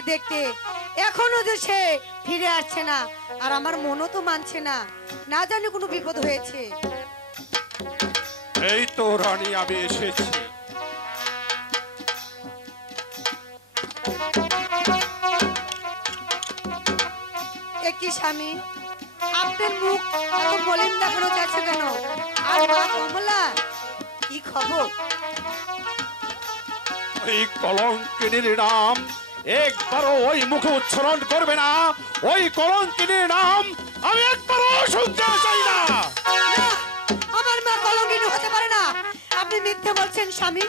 আমাকে দেখতে, এখনো যে সে ফিরে আসছে না, আর আমার মনও তো মানছে না, না জানি কোনো বিপদ হয়েছে। এই তো রানী আমি এসেছি। একই স্বামী, আপনার মুখ এত মলিন দেখানো যাচ্ছে কেন? আর মা কমলা, কি খবর? ওই কলঙ্কিনীর নাম একবারও ওই মুখে উচ্চারণ করবে না। ওই কলঙ্কিনীর নাম আমি একবারও শুনতে চাই না। না, আমার মা কলঙ্কিনী হতে পারে না। আপনি মিথ্যে বলছেন স্বামী,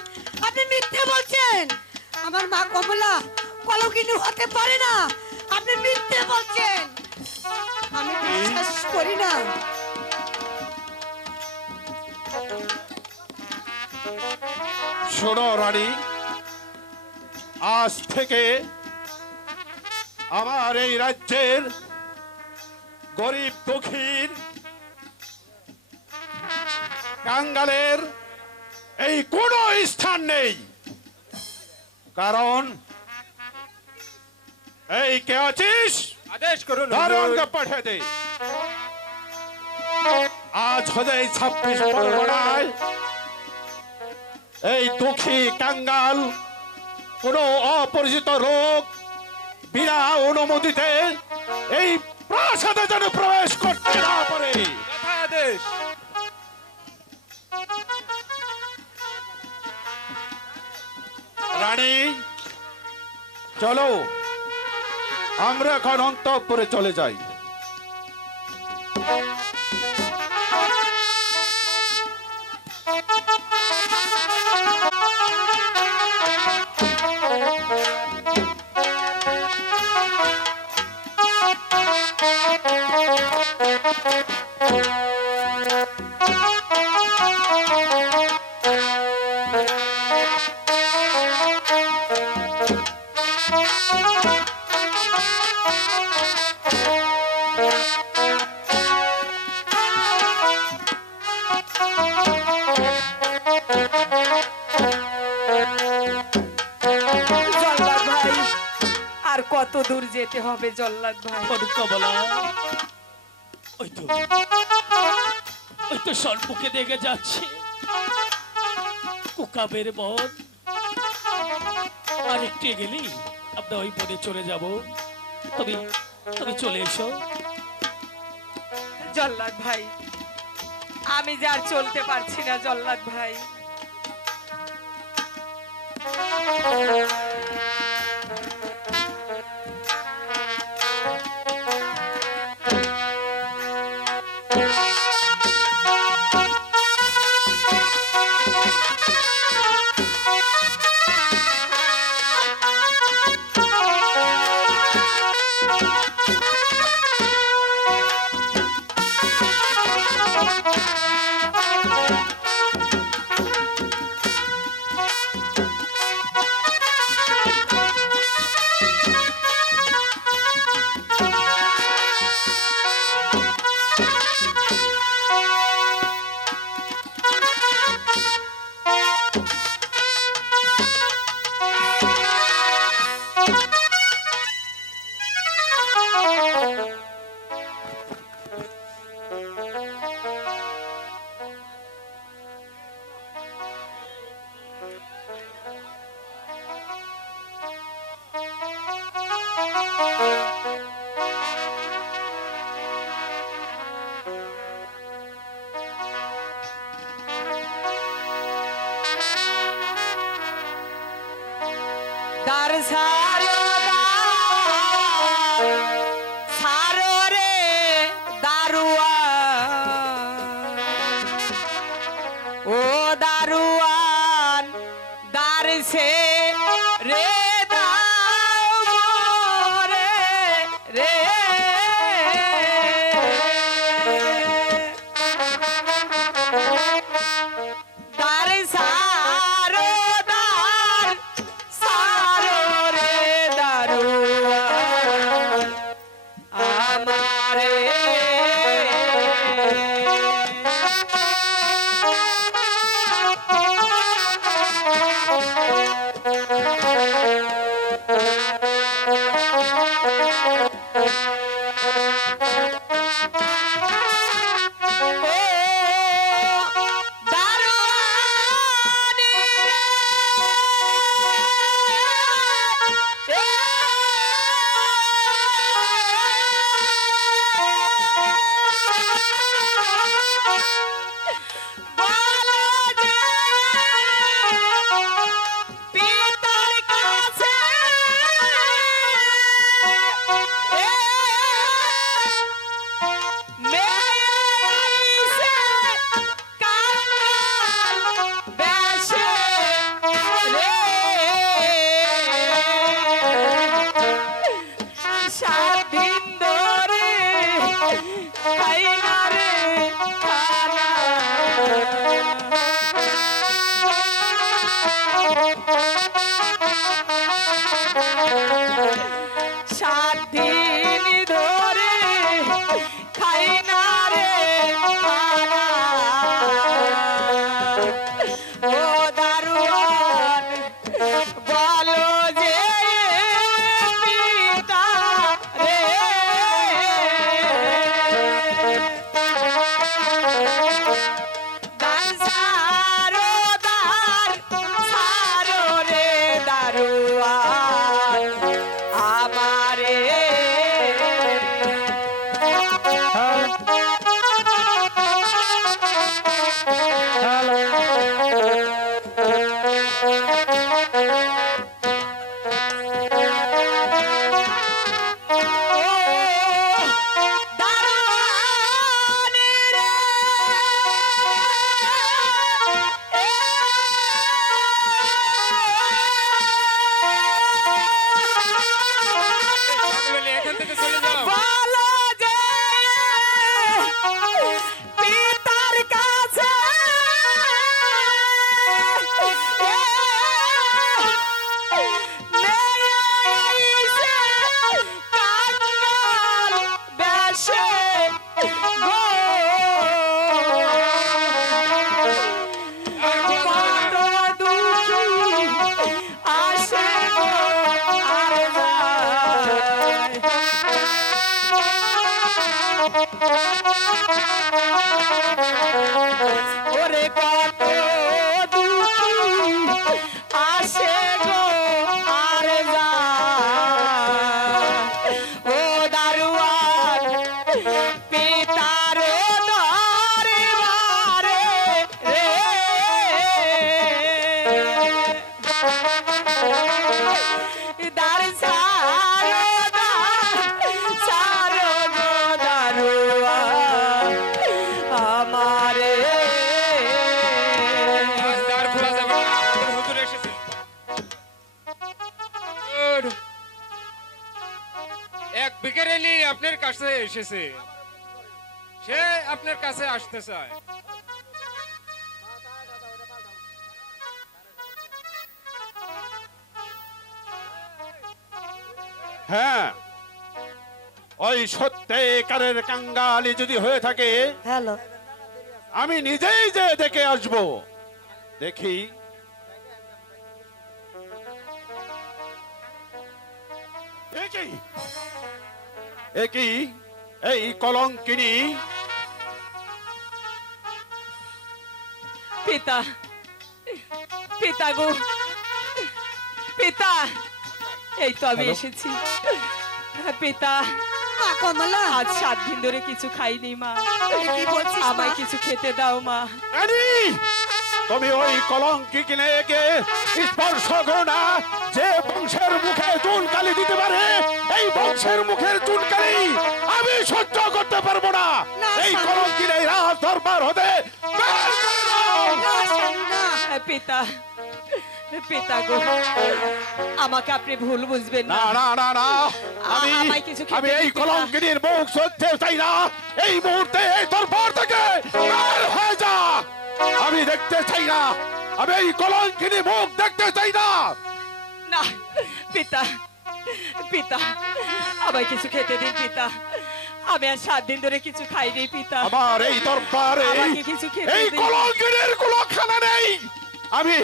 আপনি মিথ্যে বলছেন। আমার মা কমলা কলঙ্কিনী হতে পারে না, আপনি মিথ্যে বলছেন। আমি বিশ্বাস করি না। শোনো রানী, আজ থেকে আমার এই রাজ্যের গরিব দুঃখীর কাঙ্গালের এই কোনো স্থান নেই। কারণ এই কে আছিস? আদেশ করুন দারোয়ানকে পাঠিয়ে দে। আজ হলে এই 26 পরগনায় এই দুঃখী কাঙ্গাল কোন অপরিচিত লোক বিনা অনুমতিতে এই প্রাসাদে যেন প্রবেশ করতে না পারে। আদেশ। রানী চলো, আমরা এখন অন্তঃপুরে চলে যাই। জল্লাদ ভাই, আর কত দূর যেতে হবে জল্লাদ ভাই? কমলা, ওই তো ওই তো সর্পকে দেখে যাচ্ছে, কুকাবের বন। আর একটু গেলি আমরা ওই বনে চলে যাব। তুমি তুমি চলে এসো। জল্লাদ ভাই, আমি যে আর চলতে পারছি না জল্লাদ ভাই। দার সারো দার, সারো রে দারুয়া, ও দারুয়ান দার সে রে দাও মোরে রে। দার সারো দার, সারো রে দারুয়ান আমারে। আসে গো কত দুঃখী আসে গো আর যায়। ওরে কত দুঃখী আসে গো আর যায়। ও দারুয়ান পিতার দরবারে রে দার সারো গো দারুয়ান আমারে দ্বার খোলা যাবে না, আমাদের হুজুর এসেছে। হুজুর, এক ভিখারিনী আপনার কাছে এসেছে, সে আপনার কাছে আসতে চায়। হ্যাঁ, ওই সত্যিকারের কাঙ্গালি যদি হয়ে থাকে হ্যালো আমি নিজেই যে দেখে আসব। দেখি একই এই কলঙ্কিনী পিতা পিতা গো পিতা, এই তো আমি এসেছি পিতা। মা কমলা আজ 7 দিন ধরে কিছু খাইনি মা, কি বলছিস মা? আমায় কিছু খেতে দাও মা। রানী, তুমি ওই কলঙ্কি কিনে একে স্পর্শ করো না। যে বংশের মুখে চুনকালি দিতে পারে, এই বংশের মুখের চুনকালি আমি সহ্য করতে পারবো না। না, এই স্বামী। কলঙ্কির এই রাজ দরবার হতে বের করে দাও। না, স্বামী, না। পিতা পিতা গো, আমাকে আপনি ভুল বুঝবেন না না। না না না, আমি আমায় কিছু খেতে আমি এই দিন, পিতা। কলঙ্কিনীর মুখ সহ্য চাই না। এই মুহূর্তে এই দরবার থেকে বের হয়ে যা। আমি দেখতে চাই না, আমি এই কলঙ্কিনীর মুখ দেখতে চাই না। না পিতা পিতা, আমায় কিছু খেতে দিন পিতা। আমি আর 7 দিন ধরে কিছু খাইনি পিতা। আমার এই দরবারে আমাকে কিছু খেতে এই দিন। কলঙ্কিনীর কুলখানা নেই। আমি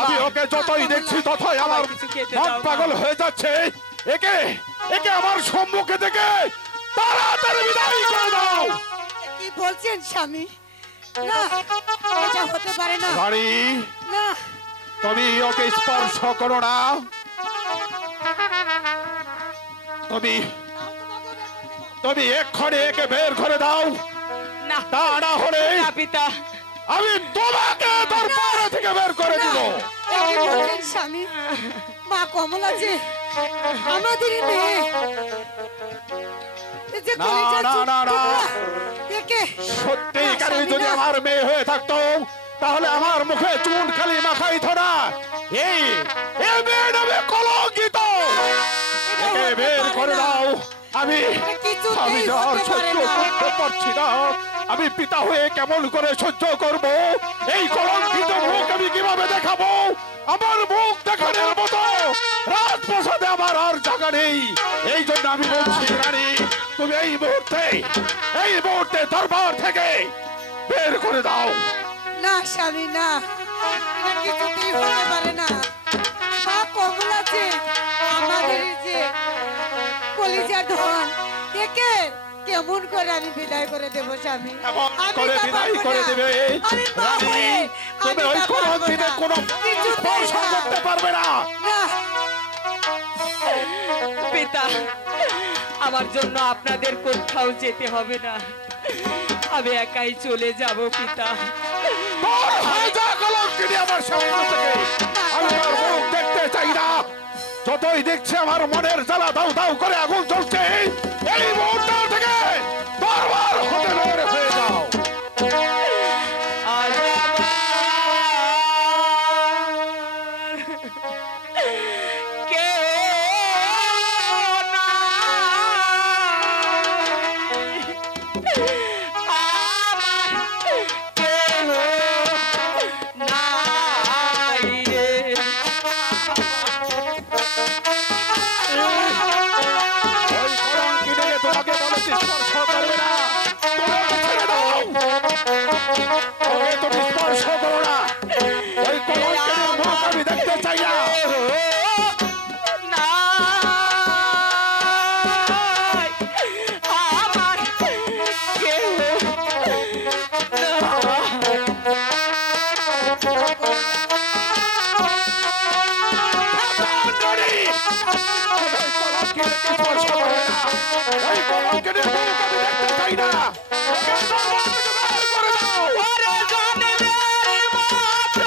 আমি ওকে যতই দেখছি ততই আমার আমায় কিছু খেতে মন দাও, মা। পাগল হয়ে যাচ্ছে। একে একে আমার সম্মুখে থেকে তাড়াতাড়ি বিদায় করে দাও। কি বলছেন স্বামী? না, এটা হতে পারে না। রানী, না, তুমি ওকে স্পর্শ করো না। তুমি তুমি এক্ষণে একে বের করে দাও। না তা না হলে না পিতা, আমি তোমাকে দরবার থেকে বের করে দিব। এ কি বলছেন স্বামী? মা কমলা যে আমাদেরই মেয়ে। এই যে না, কলিজার না, না, না। টুকরা, একে সত্যিকারে না, যদি স্বামী, না। আমার মেয়ে হয়ে থাকতো তাহলে আমার মুখে চুন খালি মাখাইতো না। এই এ মেয়ে নামে কলঙ্কিত। একে বের করে দাও। আমি কিছুতেই আমি আর হতে পারে সহ্য না। করতে পারছি না। আমি পিতা হয়ে কেমন করে সহ্য করব? এই কলঙ্কিত মুখ আমি কিভাবে দেখাবো? আমার মুখ দেখানোর মতো রাজপ্রাসাদে আমার আর জায়গা নেই। এই জন্য আমি বলছি রানী, তুমি এই মুহূর্তে দরবার থেকে বের করে দাও। না স্বামী, না, এটা কিছুতেই হতে পারে না। মা কমলা যে আমাদের যে কলিজার ধন, একে কেমন করে আমি বিদায় করে দেব স্বামী? এমন আমি করে তা বিদায় পারবো করে না। দেবে আমি মা রানী, হয়ে তুমি আমি ওই তা পারবো কলঙ্কিতে না। কোনো কিছুতেই স্পর্শ না। করতে পারবে না। না, পিতা, আমার জন্য আপনাদের কোথাও যেতে হবে না, আমি একাই চলে যাব পিতা। তোর হয়ে যা কলঙ্কিনী আমার সামনে থেকে। আমি তোর মুখ দেখতে চাই না। যতই দেখছি আমার মনের জ্বালা দাউ দাউ করে আগুন জ্বলছে। এই মুহূর্ত থেকে দরবার হতে বের হয়ে যাও। আজ আমার কেউ নাই, আমার কেউ নাই রে। ওই কলঙ্কিনীকে তোমাকে চাই না, ওকে দরবার থেকে বের করে দাও। ওরে জন্মের মাত্র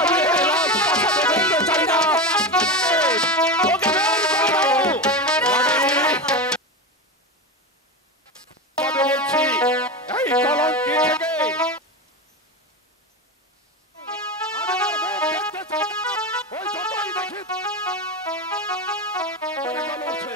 আমি এই রাজপ্রাসাদে দেখতে চাই না। ওকে বের করে দাও। আমি বলছি, এই কলঙ্কি থেকে আমি আর মুখ দেখতে চাই না। ওই যতই দেখি ওরে জ্বলছে।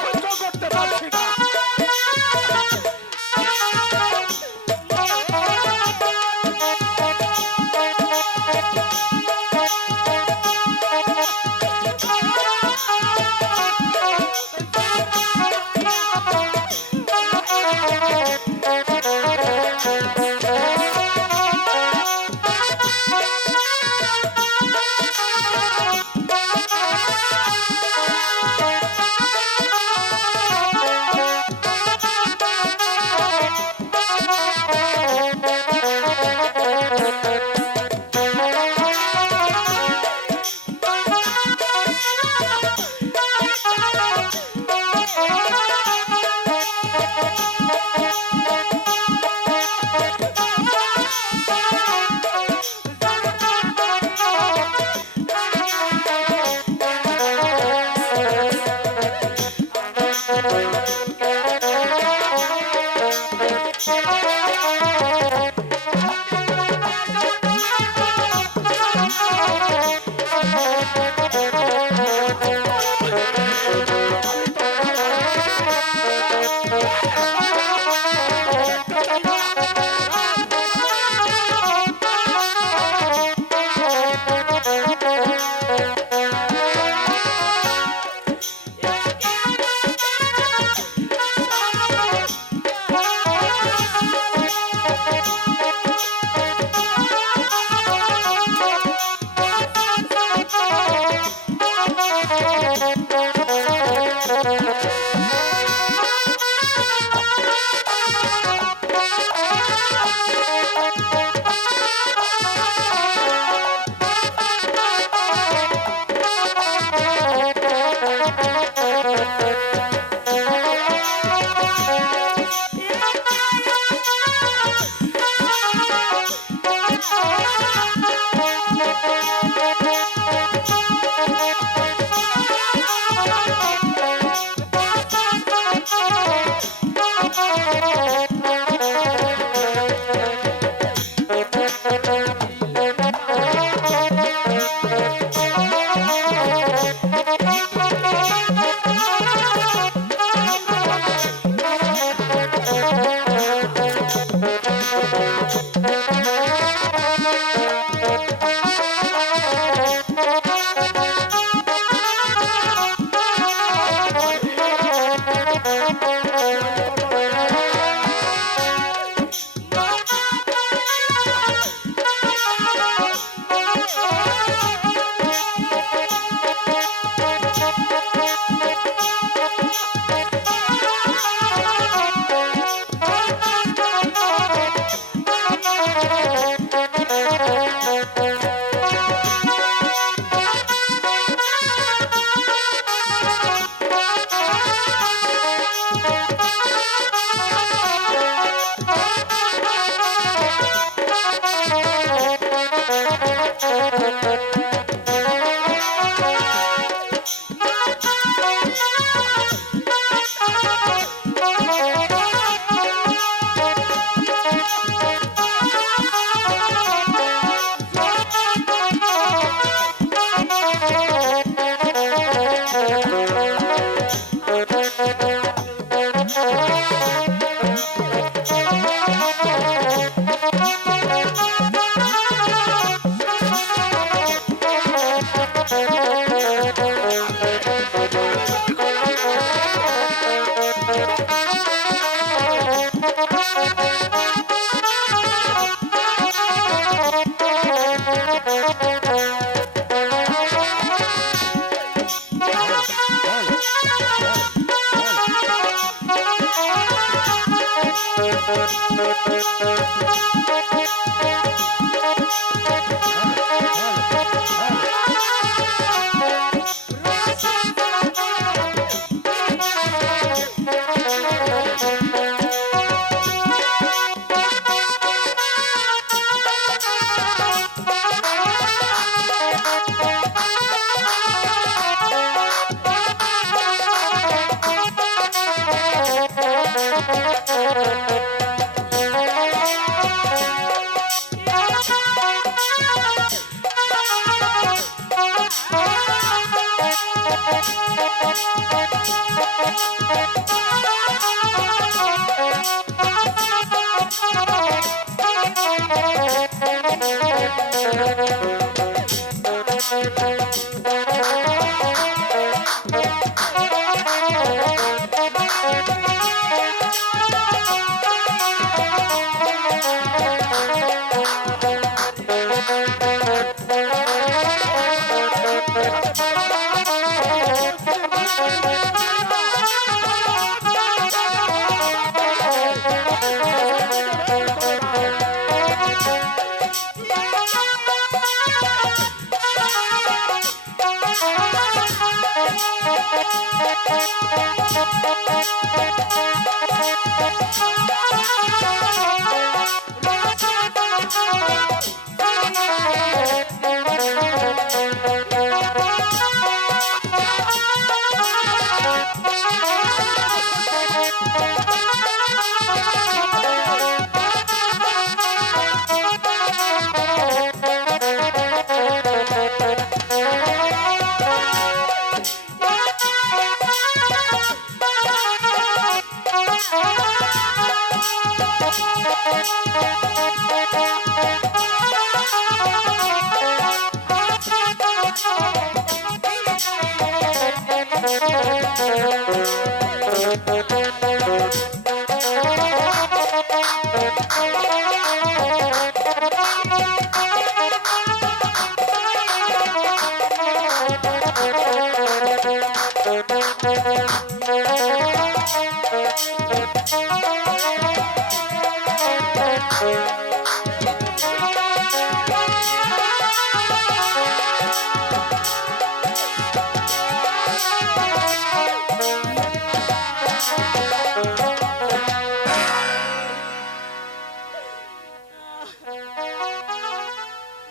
সহ্য করতে পারছি না।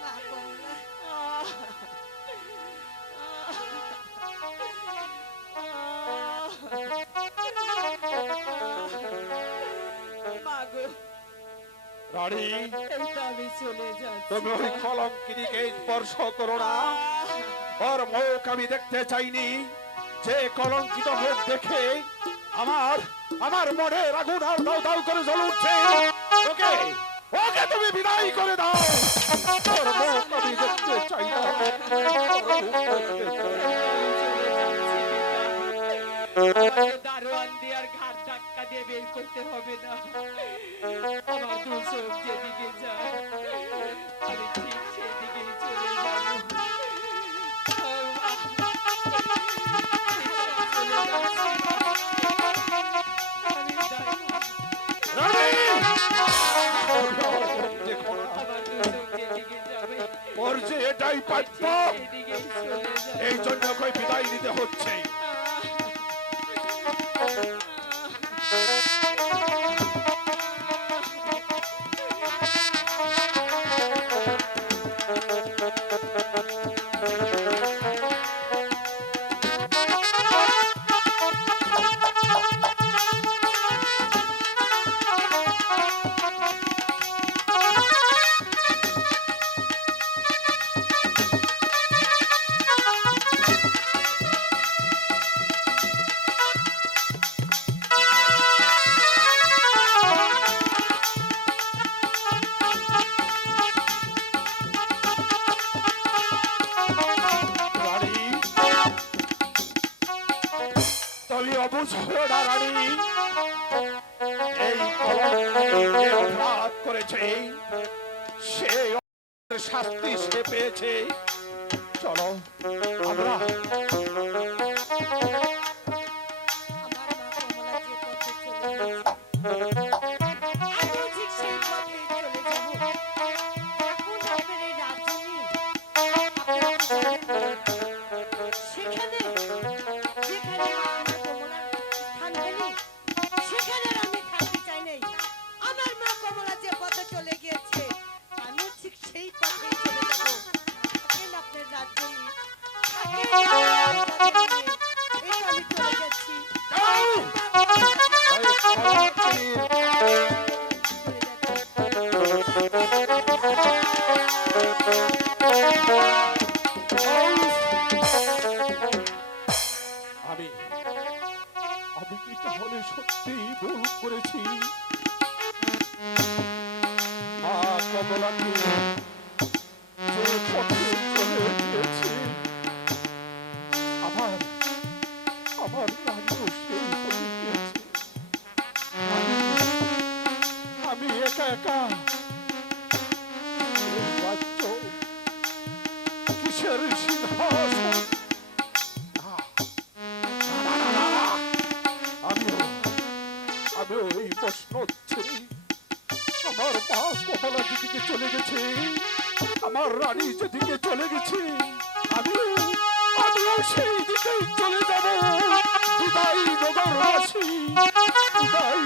মা কমলা, মাগো, রানী এই তো আমি চলে যাচ্ছি। তুমি ওই কলঙ্কিনীকে স্পর্শ করো না। ওর মুখ আমি দেখতে চাইনি। যে কলঙ্কিত মুখ দেখে আমার আমার মনের আগুন আর দাউ দাউ করে জ্বলে উঠছে। ওকে ওকে তুমি বিদায় করে দাও। ওর মুখ আমি দেখতে চাই না। ওর মুখ দেখতে চাই না। দারোয়ান দিয়ে আর ঘাট ধাক্কা দিয়ে বের করতে হবে না। আমার দু চোখ যেদিকে যায় আমি ঠিক সেদিকেই চলে যাব। রানী! দেখো না, আমার দু চোখ যেদিকে যাবে ওর যে এটাই প্রাপ্য, সেদিকেই চলে যাব। এই জন্য ওকে বিদায় নিতে হচ্ছে। রানী, তুমি অবুঝ হও না রানী। এই কলঙ্কিনী যে অপরাধ করেছে সে শাস্তি সে পেয়েছে। চলো আমরা আমার মা কমলা যে পথে চলে গেছে, আমিও ঠিক সেই কমলাকে যে পথে চলে গিয়েছে, আমার আমার রানীও সেই পথে গিয়েছে। আমি একা একা এই রাজ্য কিসের সিংহাসন? না, না, না, না, না। আমিও এই প্রশ্ন ছেড়ে আমার মা কমলা যেদিকে চলে গেছে, আমার রানী যেদিকে চলে গেছে, আমিও সেই দিকেই চলে যাব। বিদায় নগরবাসী, বিদায়